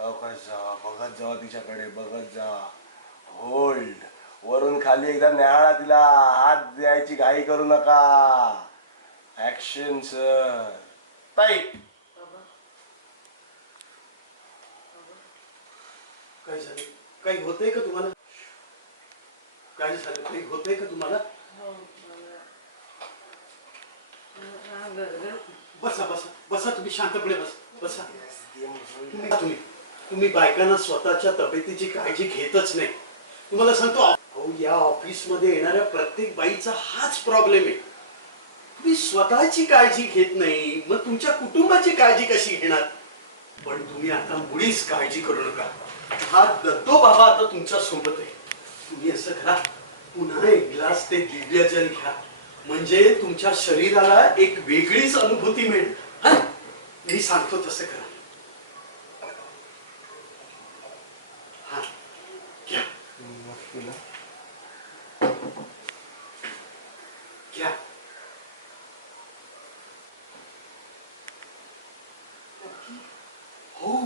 सावकाश जा, बघत जावा तिच्याकडे, बघत जा. होल्ड. वरून खाली एकदा न्याहाळा तिला. हात द्यायची घाई करू नका. Action sir. टाईट. काय झालं? काही होतंय का तुम्हाला? काय झालं? काही होतंय का तुम्हाला? बसा बसा बसा, तुम्ही शांतपणे बसा. तुम्ही बायकांना स्वतःच्या तब्येतीची काळजी घेतच नाही. तुम्हाला सांगतो, अहो या ऑफिस मध्ये येणाऱ्या प्रत्येक बाईचा हाच प्रॉब्लेम आहे. तुम्ही स्वतःची काळजी घेत नाही, मग तुमच्या कुटुंबाची काळजी कशी घेणार? पण तुम्ही आता मुळीच काळजी करू नका. हा दत्तो बाबा आता तुमच्या सोबत आहे. तुम्ही असं करा, पुन्हा एक ग्लास ते दिव्य जल घ्या, म्हणजे तुमच्या शरीराला एक वेगळीच अनुभूती मिळेल. हा, मी सांगतो तसं करा. हा घ्या घ्या. हो,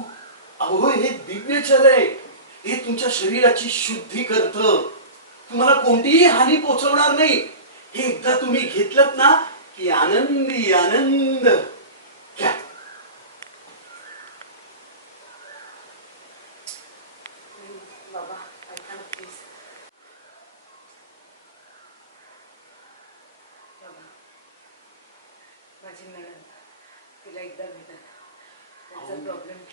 अहो हे दिव्य जल आहे. हे तुमच्या शरीराची शुद्धी करतं. तुम्हाला कोणतीही हानी पोचवणार नाही. हे एकदा तुम्ही घेतलत ना की आनंदी आनंद. घ्या. बाबा ऐका ना प्लीज. बाबा, माझी नणंद, तिला एकदा भेटा. त्यांचा प्रॉब्लेम